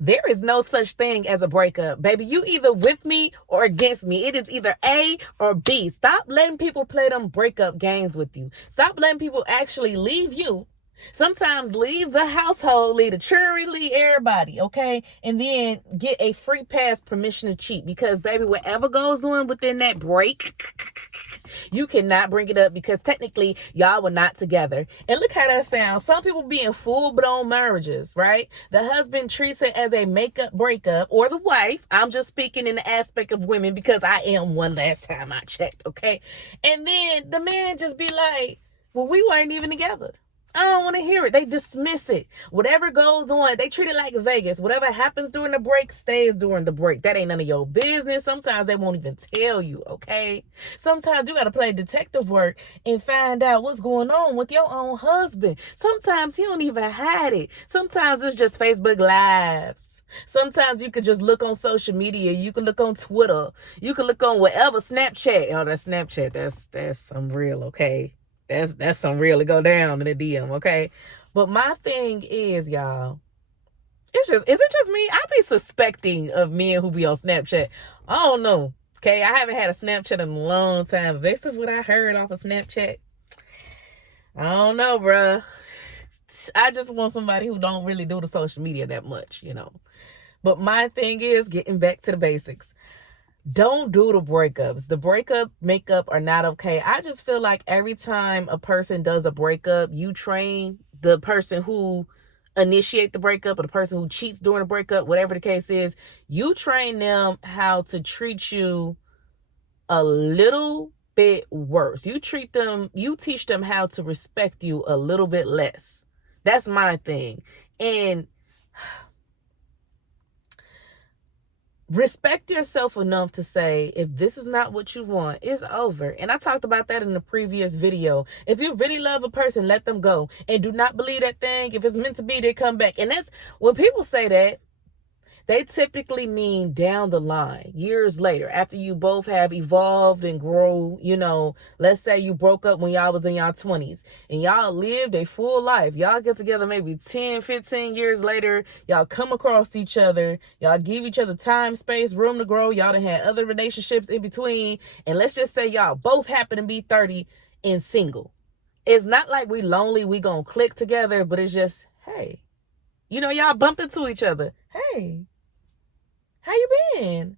There is no such thing as a breakup, baby. You either with me or against me. It is either A or B. Stop letting people play them breakup games with you. Stop letting people actually leave you. Sometimes leave the household, leave the children, leave everybody, okay? And then get a free pass permission to cheat. Because, baby, whatever goes on within that break, you cannot bring it up because technically y'all were not together. And look how that sounds. Some people be in full-blown marriages, right? The husband treats it as a makeup breakup, or the wife. I'm just speaking in the aspect of women because I am one last time I checked, okay? And then the man just be like, well, we weren't even together. I don't want to hear it. They dismiss it. Whatever goes on, they treat it like Vegas. Whatever happens during the break stays during the break. That ain't none of your business. Sometimes they won't even tell you, okay? Sometimes you got to play detective work and find out what's going on with your own husband. Sometimes he don't even hide it. Sometimes it's just Facebook Lives. Sometimes you could just look on social media. You can look on Twitter. You can look on whatever, Snapchat. Oh, that's Snapchat. That's some real, okay? That's some real to go down in the DM, okay? But my thing is, y'all, is it just me? I be suspecting of men who be on Snapchat. I don't know. Okay, I haven't had a Snapchat in a long time. Based on what I heard off of Snapchat, I don't know, bruh. I just want somebody who don't really do the social media that much, you know. But my thing is getting back to the basics. Don't do the breakups. The breakup makeup are not okay. I just feel like every time a person does a breakup, you train the person who initiate the breakup or the person who cheats during the breakup, whatever the case is, you train them how to treat you a little bit worse. You teach them how to respect you a little bit less. That's my thing. And respect yourself enough to say, if this is not what you want, it's over. And I talked about that in the previous video. If you really love a person, let them go. And do not believe that thing. If it's meant to be, they come back. And that's when people say that, they typically mean down the line, years later, after you both have evolved and grow. You know, let's say you broke up when y'all was in y'all 20s and y'all lived a full life. Y'all get together maybe 10, 15 years later. Y'all come across each other. Y'all give each other time, space, room to grow. Y'all done had other relationships in between. And let's just say y'all both happen to be 30 and single. It's not like we lonely, we gonna click together, but it's just, hey, you know, y'all bump into each other. Hey, how you been?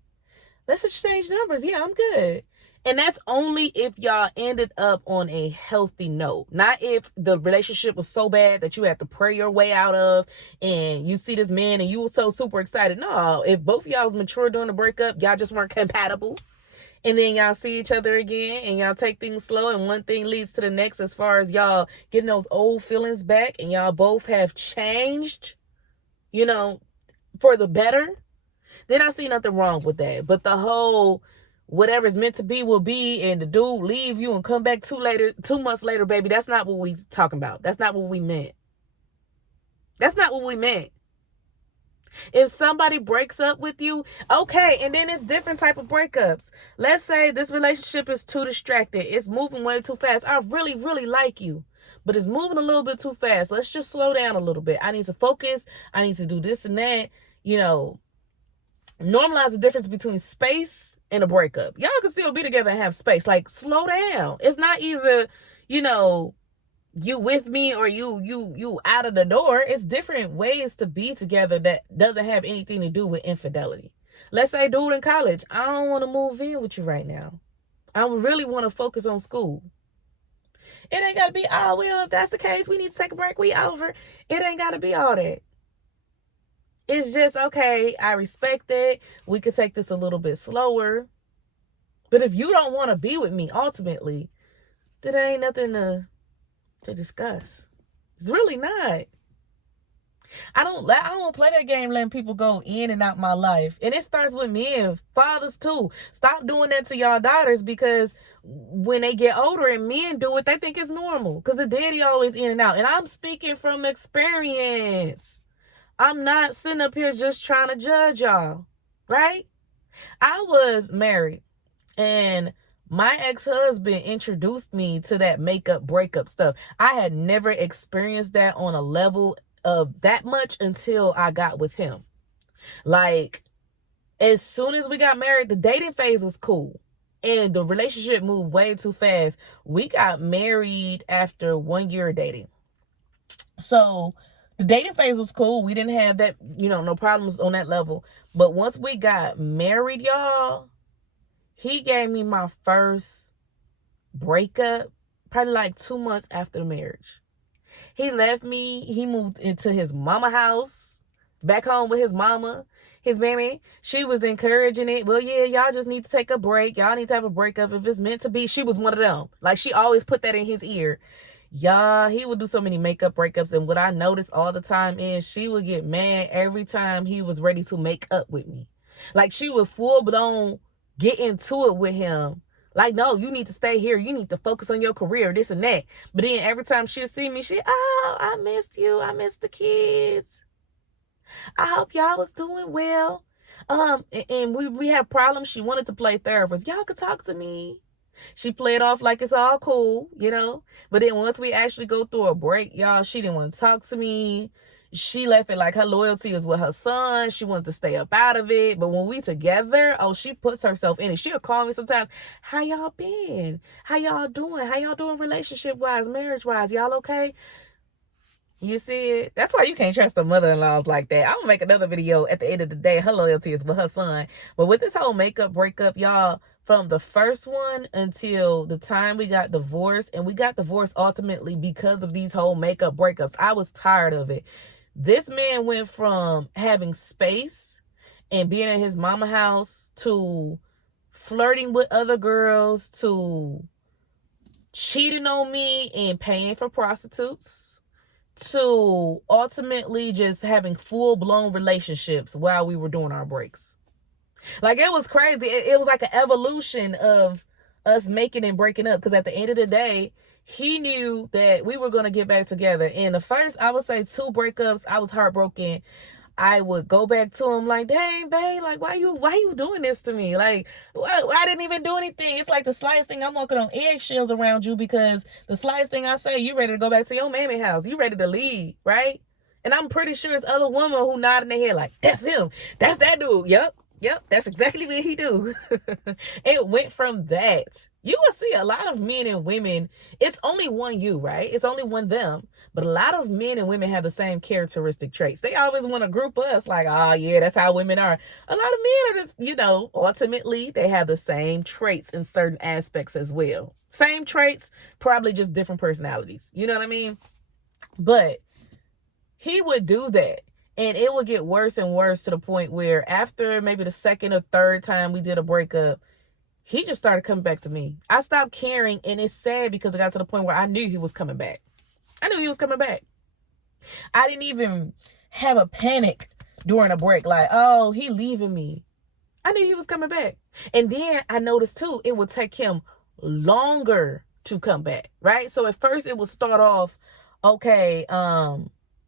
Let's exchange numbers. Yeah, I'm good. And that's only if y'all ended up on a healthy note. Not if the relationship was so bad that you had to pray your way out of and you see this man and you were so super excited. No, if both of y'all was mature during the breakup, y'all just weren't compatible. And then y'all see each other again and y'all take things slow and one thing leads to the next as far as y'all getting those old feelings back and y'all both have changed, you know, for the better. Then I see nothing wrong with that. But the whole whatever's meant to be will be, and the dude leave you and come back 2 months later, baby, that's not what we talking about. That's not what we meant. That's not what we meant. If somebody breaks up with you, okay, and then it's different type of breakups. Let's say this relationship is too distracted. It's moving way too fast. I really, really like you, but it's moving a little bit too fast. Let's just slow down a little bit. I need to focus. I need to do this and that. You know, normalize the difference between space and a breakup. Y'all can still be together and have space. Like, slow down. It's not either, you know, you with me or you out of the door. It's different ways to be together that doesn't have anything to do with infidelity. Let's say dude in college, I don't want to move in with you right now. I really want to focus on school. It ain't got to be, oh, well, if that's the case, we need to take a break. We over. It ain't got to be all that. It's just, okay, I respect it. We could take this a little bit slower. But if you don't want to be with me ultimately, then there ain't nothing to discuss. It's really not. I don't play that game letting people go in and out my life. And it starts with men, fathers too. Stop doing that to y'all daughters, because when they get older and men do it, they think it's normal. Because the daddy always in and out. And I'm speaking from experience. I'm not sitting up here just trying to judge y'all, right? I was married and my ex-husband introduced me to that makeup breakup stuff. I had never experienced that on a level of that much until I got with him. Like, as soon as we got married, the dating phase was cool. And the relationship moved way too fast. We got married after 1 year of dating. So the dating phase was cool. We didn't have that, no problems on that level. But once we got married, y'all, he gave me my first breakup probably like 2 months after the marriage. He left me. He moved into his mama house, back home with his mama, his mammy. She was encouraging it. Well, yeah, y'all just need to take a break. Y'all need to have a breakup if it's meant to be. She was one of them. Like, she always put that in his ear. Y'all, he would do so many makeup breakups. And what I noticed all the time is she would get mad every time he was ready to make up with me. Like, she would full blown get into it with him. Like, no, you need to stay here. You need to focus on your career, this and that. But then every time she'll see me, oh, I missed you. I missed the kids. I hope y'all was doing well. And we had problems. She wanted to play therapist. Y'all could talk to me. She played off like it's all cool, But then once we actually go through a break, y'all, she didn't want to talk to me. She left it like her loyalty is with her son. She wanted to stay up out of it. But when we together, she puts herself in it. She'll call me sometimes. How y'all been? How y'all doing? How y'all doing relationship-wise, marriage-wise? Y'all okay? You see it? That's why you can't trust the mother-in-laws like that. I'm going to make another video at the end of the day. Her loyalty is with her son. But with this whole makeup breakup, y'all, from the first one until the time we got divorced, and we got divorced ultimately because of these whole makeup breakups. I was tired of it. This man went from having space and being in his mama house to flirting with other girls to cheating on me and paying for prostitutes to ultimately just having full-blown relationships while we were doing our breaks. Like, it was crazy. It was like an evolution of us making and breaking up, because at the end of the day, he knew that we were going to get back together. In the first, I would say 2 breakups, I was heartbroken. I would go back to him like, dang, babe, like, why you doing this to me? Like, I didn't even do anything. It's like the slightest thing, I'm walking on eggshells around you, because the slightest thing I say, you ready to go back to your mammy house. You ready to leave, right? And I'm pretty sure it's other women who nod in their head like, that's him. That's that dude. Yep, that's exactly what he do. It went from that. You will see a lot of men and women, it's only one you, right? It's only one them. But a lot of men and women have the same characteristic traits. They always want to group us like, oh yeah, that's how women are. A lot of men are just, ultimately they have the same traits in certain aspects as well. Same traits, probably just different personalities. You know what I mean? But he would do that. And it would get worse and worse to the point where after maybe the second or third time we did a breakup, he just started coming back to me. I stopped caring, and it's sad because it got to the point where I knew he was coming back. I knew he was coming back. I didn't even have a panic during a break like, oh, he leaving me. I knew he was coming back. And then I noticed too, it would take him longer to come back, right? So at first it would start off, okay,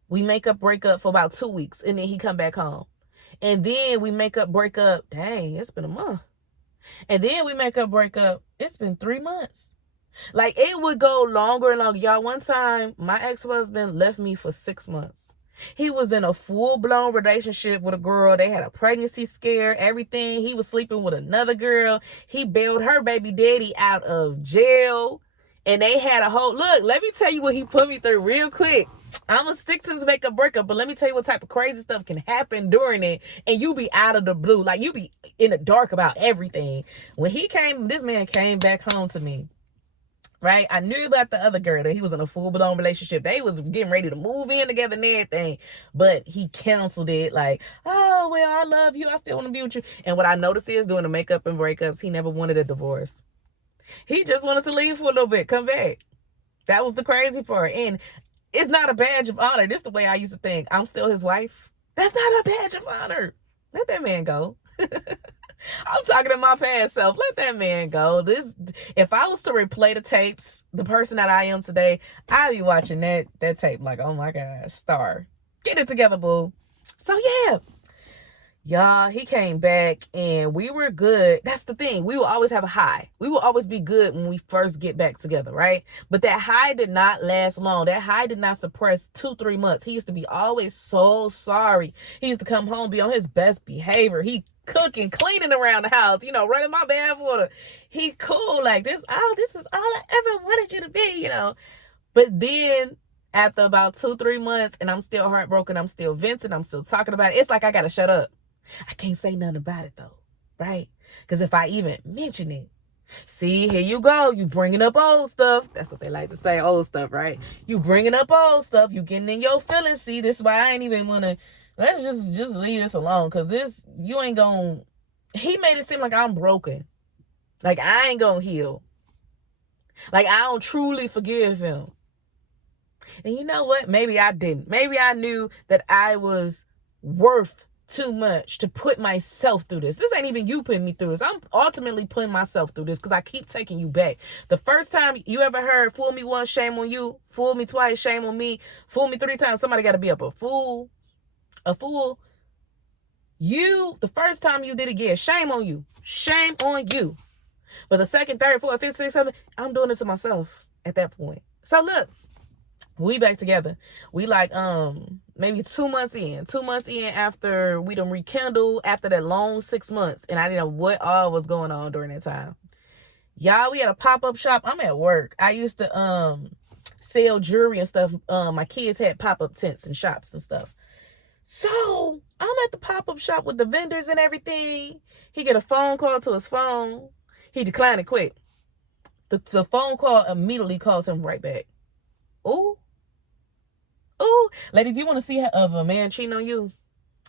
we make up, break up for about 2 weeks, and then he come back home. And then we make up, break up. Dang, it's been a month. And then we make up, break up. It's been 3 months. Like, it would go longer and longer. Y'all, one time, my ex-husband left me for 6 months. He was in a full-blown relationship with a girl. They had a pregnancy scare, everything. He was sleeping with another girl. He bailed her baby daddy out of jail. And they had a whole... Look, let me tell you what he put me through real quick. I'm going to stick to this makeup breakup, but let me tell you what type of crazy stuff can happen during it, and you be out of the blue. Like, you be in the dark about everything. When this man came back home to me, right? I knew about the other girl, that he was in a full-blown relationship. They was getting ready to move in together and everything, but he canceled it like, oh, well, I love you. I still want to be with you. And what I noticed is doing the makeup and breakups, he never wanted a divorce. He just wanted to leave for a little bit, come back. That was the crazy part. And it's not a badge of honor. This is the way I used to think. I'm still his wife. That's not a badge of honor. Let that man go. I'm talking to my past self. Let that man go. If I was to replay the tapes, the person that I am today, I'd be watching that tape like, oh my gosh, star. Get it together, boo. So yeah, Y'all, he came back and we were good. That's the thing. We will always have a high. We will always be good when we first get back together, right? But that high did not last long. That high did not suppress 2-3 months. He used to be always so sorry. He used to come home, be on his best behavior. He cooking, cleaning around the house, running my bath water. He cool like this. Oh, this is all I ever wanted you to be, But then after about 2-3 months, and I'm still heartbroken, I'm still venting, I'm still talking about it. It's like I gotta shut up. I can't say nothing about it though, right? Because if I even mention it, see, here you go. You bringing up old stuff. That's what they like to say, old stuff, right? You bringing up old stuff. You getting in your feelings. See, this is why I ain't even want to. Let's just leave this alone, because you ain't gonna. He made it seem like I'm broken, like I ain't gonna heal, like I don't truly forgive him. And you know what? Maybe I didn't. Maybe I knew that I was worth too much to put myself through this. This ain't even you putting me through this. I'm ultimately putting myself through this because I keep taking you back. The first time you ever heard fool me once, shame on you, fool me twice, shame on me, fool me 3 times, somebody got to be up. A fool. The first time you did it, yeah, shame on you. Shame on you. But the second, third, fourth, fifth, sixth, seventh, I'm doing it to myself at that point. So look, we back together. We like maybe 2 months in. 2 months in after we done rekindled after that long 6 months. And I didn't know what all was going on during that time. Y'all, we had a pop-up shop. I'm at work. I used to sell jewelry and stuff. My kids had pop-up tents and shops and stuff. So I'm at the pop-up shop with the vendors and everything. He get a phone call to his phone. He declined it quick. The phone call immediately calls him right back. Ooh. Ladies, you want to see of a man cheating on you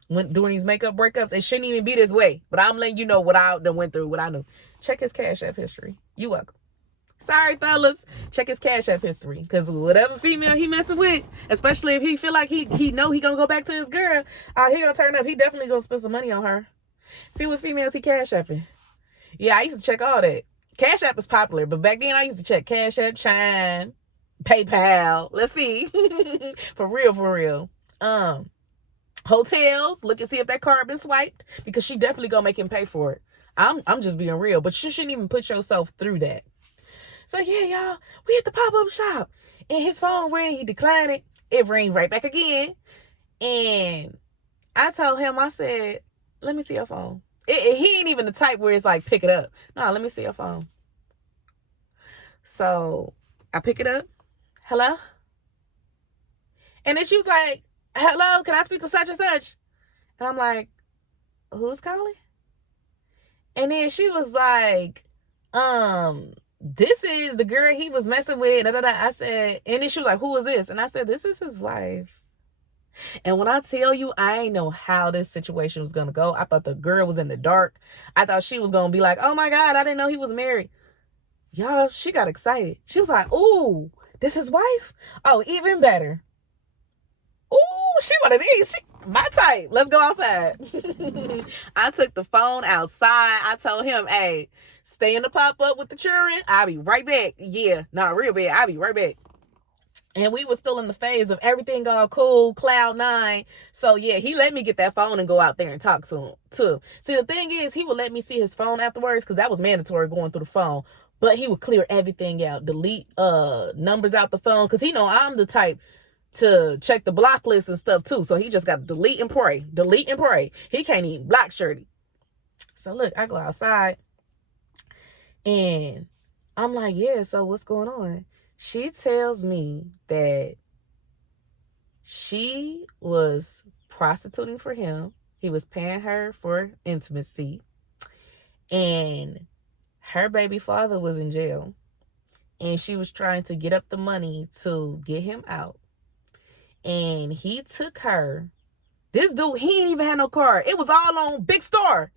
during these makeup breakups? It shouldn't even be this way, but I'm letting you know what I done went through, what I knew. Check his Cash App history. You welcome. Sorry, fellas. Check his Cash App history, because whatever female he messing with, especially if he feel like he know he gonna go back to his girl, he gonna turn up. He definitely gonna spend some money on her. See what females he Cash Apping. Yeah, I used to check all that. Cash App is popular, but back then I used to check Cash App, Chime, PayPal. Let's see. For real. Hotels, look and see if that card been swiped, because she definitely gonna make him pay for it. I'm just being real, but you shouldn't even put yourself through that. So yeah, y'all, we at the pop-up shop, and his phone rang. He declined it. It rang right back again, and I told him, I said, let me see your phone. He ain't even the type where it's like, pick it up. No, let me see your phone. So I pick it up. Hello? And then she was like, hello, can I speak to such and such? And I'm like, who's calling? And then she was like, this is the girl he was messing with. I said, and then she was like, who is this? And I said, this is his wife. And when I tell you, I ain't know how this situation was going to go. I thought the girl was in the dark. I thought she was going to be like, oh my God, I didn't know he was married. Y'all, she got excited. She was like, ooh, this his wife? Oh, even better. Ooh, she one of these. My type. Let's go outside. I took the phone outside. I told him, hey, stay in the pop-up with the children. I'll be right back. Yeah, not real bad. I'll be right back. And we were still in the phase of everything all cool, cloud nine. So yeah, he let me get that phone and go out there and talk to him too. See, the thing is, he would let me see his phone afterwards, because that was mandatory going through the phone. But he would clear everything out, delete numbers out the phone, because he know I'm the type to check the block list and stuff too. So he just got to delete and pray. He can't even block Shirty. So look, I go outside and I'm like, yeah, so what's going on? She tells me that she was prostituting for him. He was paying her for intimacy. And her baby father was in jail. And she was trying to get up the money to get him out. And he took her. This dude, he ain't even had no car. It was all on Big Star,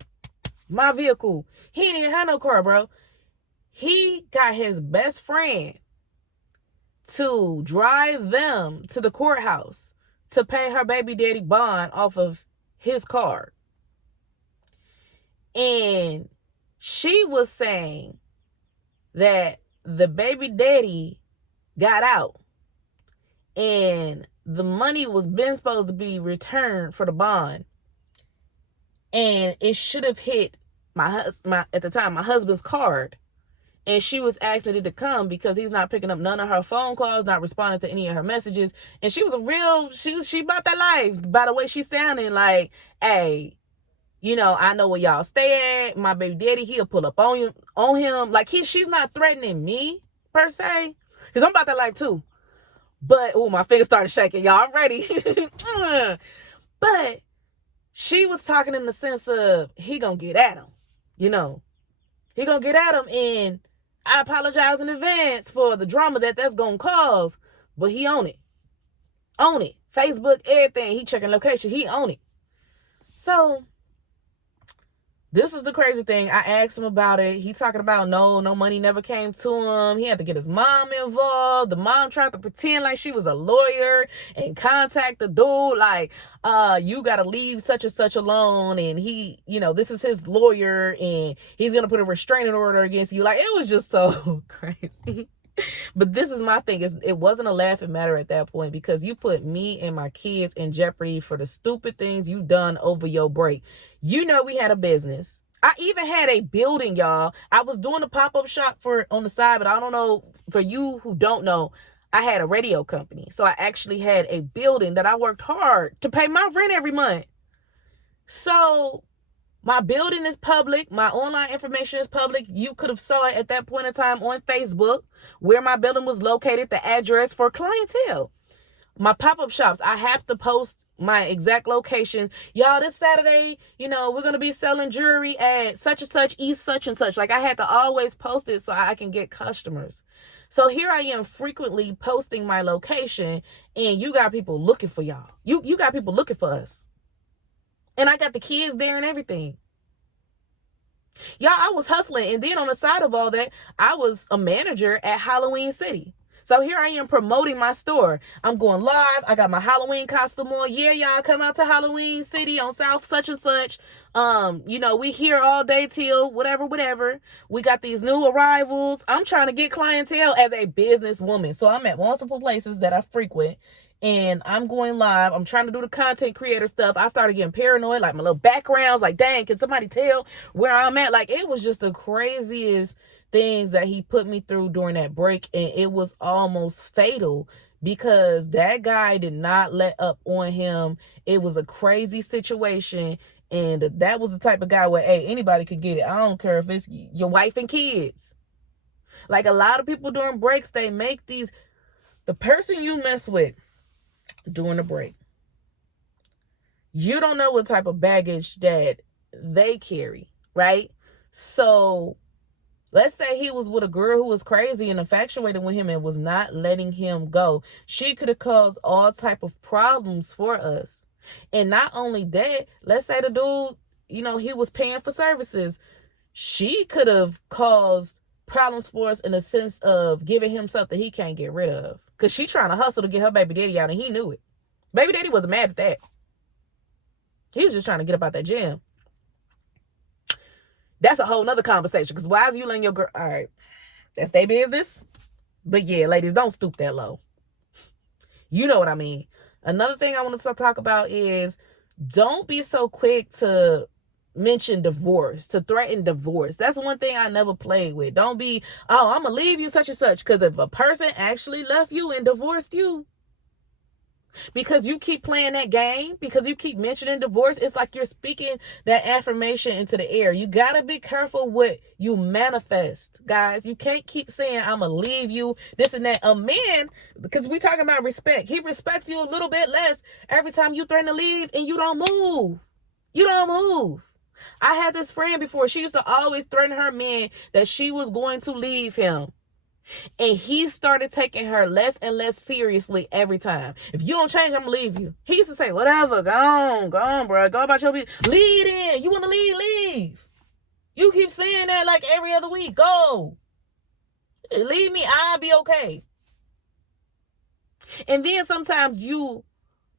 my vehicle. He ain't even had no car, bro. He got his best friend to drive them to the courthouse to pay her baby daddy bond off of his card. And she was saying that the baby daddy got out and the money was been supposed to be returned for the bond. And it should have hit at the time, my husband's card. And she was asking it to come because he's not picking up none of her phone calls, not responding to any of her messages. And she was she about that life. By the way, she's sounding like, hey, I know where y'all stay at. My baby daddy, he'll pull up on him. Like she's not threatening me per se. Because I'm about that life too. But, my fingers started shaking, y'all. I'm ready. But she was talking in the sense of, he gonna get at him. He gonna get at him, and I apologize in advance for the drama that's gonna cause. But he own it. Own it. Facebook, everything. He checking location. He own it. So, this is the crazy thing. I asked him about it. He talking about no money never came to him. He had to get his mom involved. The mom tried to pretend like she was a lawyer and contact the dude like, you got to leave such and such alone. And he, this is his lawyer and he's going to put a restraining order against you. Like, it was just so crazy. But this is my thing. It wasn't a laughing matter at that point because you put me and my kids in jeopardy for the stupid things you done over your break. We had a business. I even had a building, y'all. I was doing a pop-up shop on the side, but I don't know, for you who don't know, I had a radio company. So I actually had a building that I worked hard to pay my rent every month. So my building is public. My online information is public. You could have saw it at that point in time on Facebook where my building was located, the address for clientele. My pop-up shops, I have to post my exact locations. Y'all, this Saturday, we're going to be selling jewelry at such and such, East such and such. Like, I had to always post it so I can get customers. So here I am frequently posting my location, and you got people looking for y'all. You got people looking for us. And I got the kids there and everything. Y'all, I was hustling. And then on the side of all that, I was a manager at Halloween City. So here I am promoting my store. I'm going live. I got my Halloween costume on. Yeah, y'all, come out to Halloween City on South such and such. We here all day till whatever. We got these new arrivals. I'm trying to get clientele as a businesswoman. So I'm at multiple places that I frequent. And I'm going live. I'm trying to do the content creator stuff. I started getting paranoid, like my little backgrounds, like, dang, can somebody tell where I'm at? Like, it was just the craziest things that he put me through during that break. And it was almost fatal because that guy did not let up on him. It was a crazy situation. And that was the type of guy where, hey, anybody could get it. I don't care if it's your wife and kids. Like, a lot of people during breaks, they make the person you mess with during the break, you don't know what type of baggage that they carry, right? So let's say he was with a girl who was crazy and infatuated with him and was not letting him go. She could have caused all type of problems for us. And not only that, let's say the dude, he was paying for services. She could have caused problems for us in the sense of giving him something he can't get rid of. Because she trying to hustle to get her baby daddy out, and he knew it. Baby daddy wasn't mad at that. He was just trying to get up out that gym. That's a whole nother conversation. Because why is you letting your girl... All right. That's their business. But yeah, ladies, don't stoop that low. You know what I mean. Another thing I want to talk about is don't be so quick to mention divorce, to threaten divorce. That's one thing I never played with. Don't be, oh, I'm gonna leave you such and such. Because if a person actually left you and divorced you because you keep playing that game, because you keep mentioning divorce, it's like you're speaking that affirmation into the air. You gotta be careful what you manifest, guys. You can't keep saying, I'm gonna leave you, this and that. A man, because we talking about respect, he respects you a little bit less every time you threaten to leave and you don't move. You don't move. I had this friend before. She used to always threaten her man that she was going to leave him. And he started taking her less and less seriously every time. If you don't change, I'm going to leave you. He used to say, whatever, go on, bro. Go about your business. Leave in. You want to leave, leave. You keep saying that like every other week. Go. Leave me. I'll be okay. And then sometimes you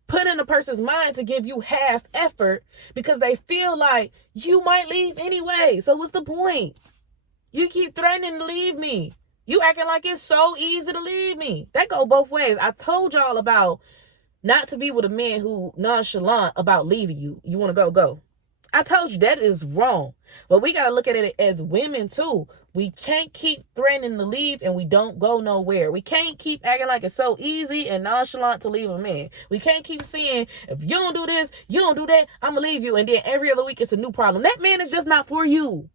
put in a person's mind to give you half effort because they feel like you might leave anyway. So what's the point? You keep threatening to leave me. You acting like it's so easy to leave me. That go both ways. I told y'all about not to be with a man who nonchalant about leaving you. You want to go, go. I told you that is wrong. But we got to look at it as women too. We can't keep threatening to leave and we don't go nowhere. We can't keep acting like it's so easy and nonchalant to leave a man. We can't keep saying, if you don't do this, you don't do that, I'm going to leave you. And then every other week it's a new problem. That man is just not for you.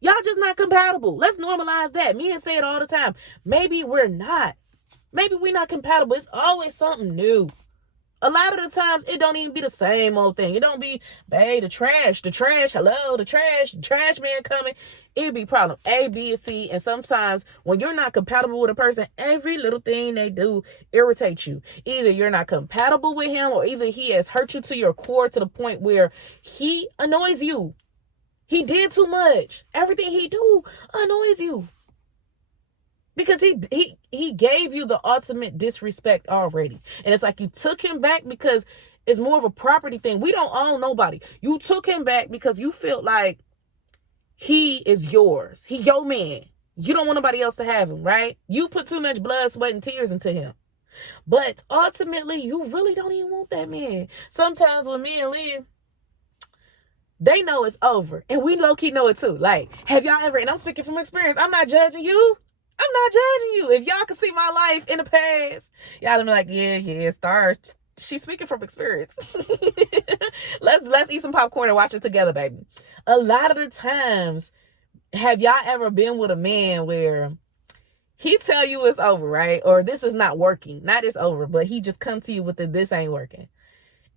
Y'all just not compatible. Let's normalize that. Me and say it all the time. Maybe we're not. Maybe we're not compatible. It's always something new. A lot of the times, it don't even be the same old thing. It don't be, babe, the trash, hello, the trash man coming. It be problem A, B, and C. And sometimes when you're not compatible with a person, every little thing they do irritates you. Either you're not compatible with him or either he has hurt you to your core to the point where he annoys you. He did too much. Everything he do annoys you. Because he gave you the ultimate disrespect already. And it's like you took him back because it's more of a property thing. We don't own nobody. You took him back because you felt like he is yours. He your man. You don't want nobody else to have him, right? You put too much blood, sweat, and tears into him. But ultimately, you really don't even want that man. Sometimes when men leave, they know it's over. And we low-key know it too. Like, have y'all ever, and I'm speaking from experience, I'm not judging you. I'm not judging you. If y'all can see my life in the past, y'all be like, yeah, Star, she's speaking from experience. Let's eat some popcorn and watch it together, baby. A lot of the times, have y'all ever been with a man where he tell you it's over, right? Or this is not working. Not it's over, but he just come to you with this ain't working.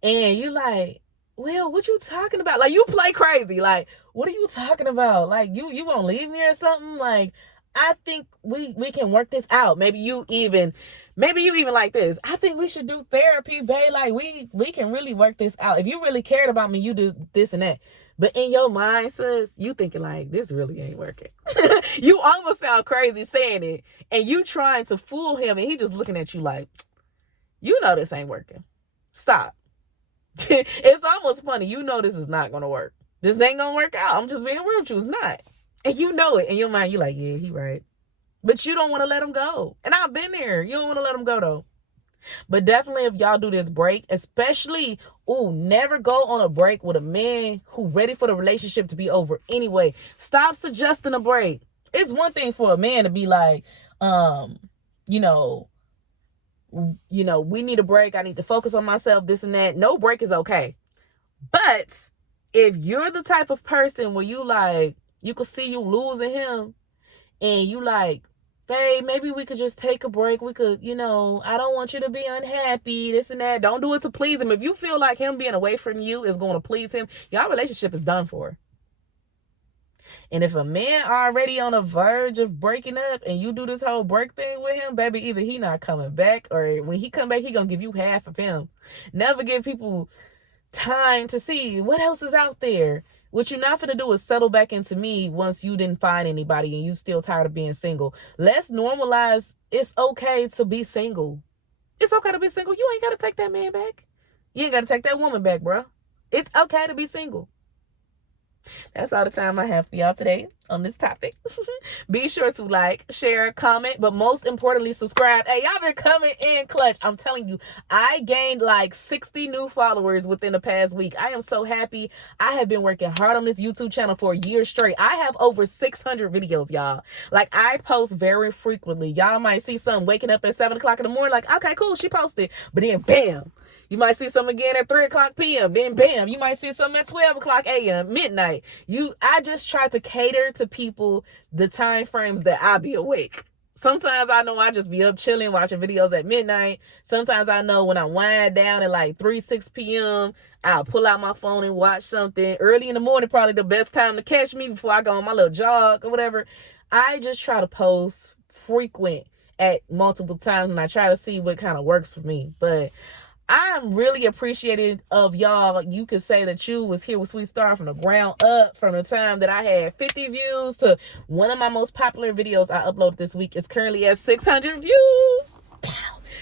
And you like, well, what you talking about? Like, you play crazy. Like, what are you talking about? Like, you gonna leave me or something? Like, I think we can work this out. Maybe you even like this. I think we should do therapy, babe. Like, we can really work this out. If you really cared about me, you do this and that. But in your mind, sis, you thinking like, this really ain't working. You almost sound crazy saying it. And you trying to fool him. And he just looking at you like, you know this ain't working. Stop. It's almost funny. You know this is not going to work. This ain't going to work out. I'm just being real with you. It's not. And you know it. In your mind, you're like, yeah, he right. But you don't want to let him go. And I've been there. You don't want to let him go, though. But definitely if y'all do this break, especially, never go on a break with a man who ready for the relationship to be over anyway. Stop suggesting a break. It's one thing for a man to be like, we need a break. I need to focus on myself, this and that. No break is okay. But if you're the type of person where you like, you could see you losing him and you like, babe, maybe we could just take a break. We could, I don't want you to be unhappy, this and that. Don't do it to please him. If you feel like him being away from you is going to please him, y'all relationship is done for. And if a man already on the verge of breaking up and you do this whole break thing with him, baby, either he not coming back or when he come back, he going to give you half of him. Never give people time to see what else is out there. What you're not going to do is settle back into me once you didn't find anybody and you still tired of being single. Let's normalize it's okay to be single. It's okay to be single. You ain't got to take that man back. You ain't got to take that woman back, bro. It's okay to be single. That's all the time I have for y'all today on this topic. Be sure to like, share, comment, but most importantly, subscribe. Hey, y'all been coming in clutch. I'm telling you, I gained like 60 new followers within the past week. I am so happy. I have been working hard on this YouTube channel for a year straight. I have over 600 videos, y'all. Like, I post very frequently. Y'all might see something waking up at 7 o'clock in the morning, like, okay, cool, she posted. But then, bam. You might see some again at 3 o'clock p.m. Then bam, you might see some at 12 o'clock a.m., midnight. I just try to cater to people the time frames that I be awake. Sometimes I know I just be up chilling, watching videos at midnight. Sometimes I know when I wind down at like 6 p.m., I'll pull out my phone and watch something. Early in the morning, probably the best time to catch me before I go on my little jog or whatever. I just try to post frequent at multiple times, and I try to see what kind of works for me. But I'm really appreciative of y'all. You could say that you was here with Sweet Star from the ground up, from the time that I had 50 views to one of my most popular videos I uploaded this week is currently at 600 views.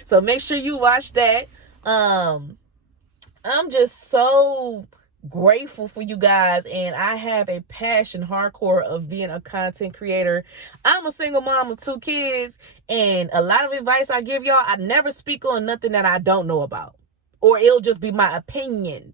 So make sure you watch that. I'm just so grateful for you guys, and I have a passion hardcore of being a content creator. I'm a single mom of 2 kids, and a lot of advice I give y'all, I never speak on nothing that I don't know about, or it'll just be my opinion.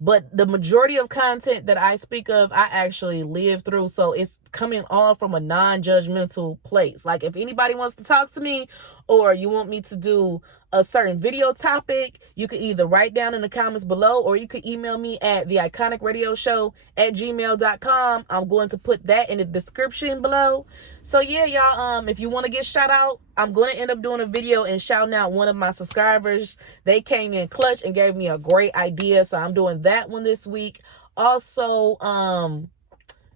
But the majority of content that I speak of, I actually live through. So it's coming all from a non-judgmental place. Like if anybody wants to talk to me or you want me to do a certain video topic, you could either write down in the comments below or you could email me at theiconicradioshow@gmail.com. I'm going to put that in the description below. So yeah, y'all, if you want to get shout out, I'm going to end up doing a video and shouting out one of my subscribers. They came in clutch and gave me a great idea. So I'm doing that one this week. Also,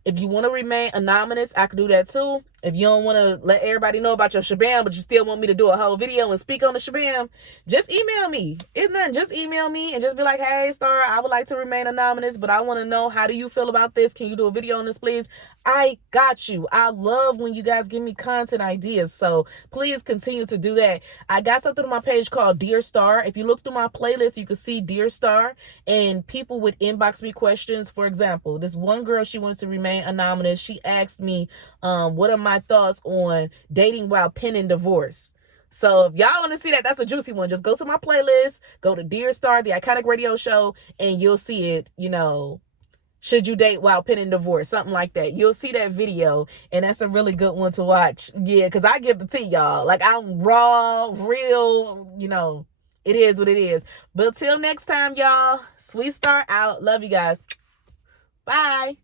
if you want to remain anonymous, I could do that too. If you don't want to let everybody know about your shabam, but you still want me to do a whole video and speak on the shabam, just email me. It's nothing. Just email me and just be like, hey, Star, I would like to remain anonymous, but I want to know, how do you feel about this? Can you do a video on this, please? I got you. I love when you guys give me content ideas. So please continue to do that. I got something on my page called Dear Star. If you look through my playlist, you can see Dear Star, and people would inbox me questions. For example, this one girl, she wanted to remain anonymous. She asked me, what are my thoughts on dating while pending divorce? So if y'all want to see that, that's a juicy one. Just go to my playlist, go to Dear Star, the Iconic Radio Show, and you'll see it, should you date while pending divorce, something like that. You'll see that video, and that's a really good one to watch. Yeah, because I give the tea, y'all. Like, I'm raw, real, it is what it is. But till next time, y'all, Sweet Star out. Love you guys. Bye.